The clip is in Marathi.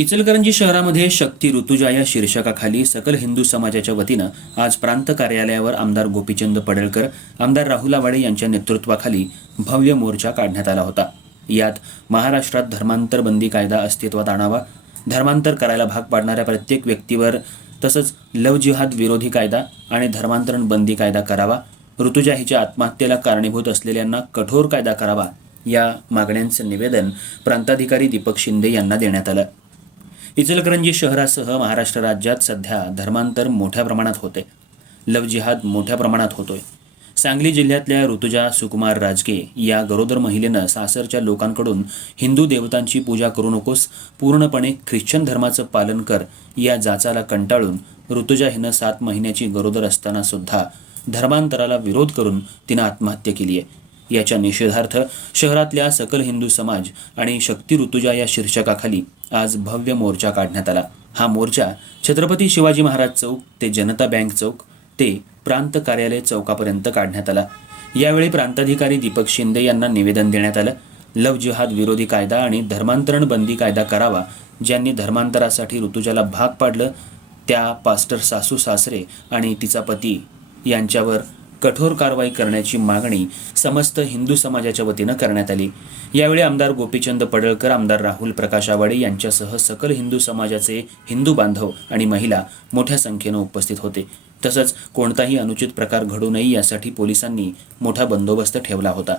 इचलकरंजी शहरामध्ये शक्ती ऋतुजा या शीर्षकाखाली सकल हिंदू समाजाच्या वतीनं आज प्रांत कार्यालयावर आमदार गोपीचंद पडळकर आमदार राहुल आवाडे यांच्या नेतृत्वाखाली भव्य मोर्चा काढण्यात आला होता. यात महाराष्ट्रात धर्मांतर बंदी कायदा अस्तित्वात आणावा धर्मांतर करायला भाग पाडणाऱ्या प्रत्येक व्यक्तीवर तसंच लव जिहाद विरोधी कायदा आणि धर्मांतरण बंदी कायदा करावा ऋतुजा हिच्या आत्महत्येला कारणीभूत असलेल्यांना कठोर कायदा करावा या मागण्यांचं निवेदन प्रांताधिकारी दीपक शिंदे यांना देण्यात आलं. इचलकरंजी शहरासह महाराष्ट्र राज्यात सध्या धर्मांतर मोठ्या प्रमाणात होते. लव जिहाद मोठ्या प्रमाणात होतोय. सांगली जिल्ह्यातल्या ऋतुजा सुकुमार राजके या गरोदर महिलेनं सासरच्या लोकांकडून हिंदू देवतांची पूजा करू नकोस पूर्णपणे ख्रिश्चन धर्माचं पालन कर या जाचाला कंटाळून ऋतुजा हिनं सात महिन्याची गरोदर असताना सुद्धा धर्मांतराला विरोध करून तिनं आत्महत्या केली आहे याच्या निषेधार्थ शहरातल्या सकल हिंदू समाज आणि शक्ती ऋतुजा या शीर्षकाखाली आज भव्य मोर्चा काढण्यात आला. हा मोर्चा छत्रपती शिवाजी महाराज चौक ते जनता बँक चौक ते प्रांत कार्यालय चौकापर्यंत काढण्यात आला. यावेळी प्रांताधिकारी दीपक शिंदे यांना निवेदन देण्यात आलं. लव जिहाद विरोधी कायदा आणि धर्मांतरण बंदी कायदा करावा ज्यांनी धर्मांतरासाठी ऋतुजाला भाग पाडलं त्या पास्टर सासू सासरे आणि तिचा पती यांच्यावर कठोर कारवाई करण्याची मागणी समस्त हिंदू समाजाच्या वतीनं करण्यात आली. यावेळी आमदार गोपीचंद पडळकर आमदार राहुल प्रकाश आवाडे यांच्यासह सकल हिंदू समाजाचे हिंदू बांधव आणि महिला मोठ्या संख्येनं उपस्थित होते. तसंच कोणताही अनुचित प्रकार घडू नये यासाठी पोलिसांनी मोठा बंदोबस्त ठेवला होता.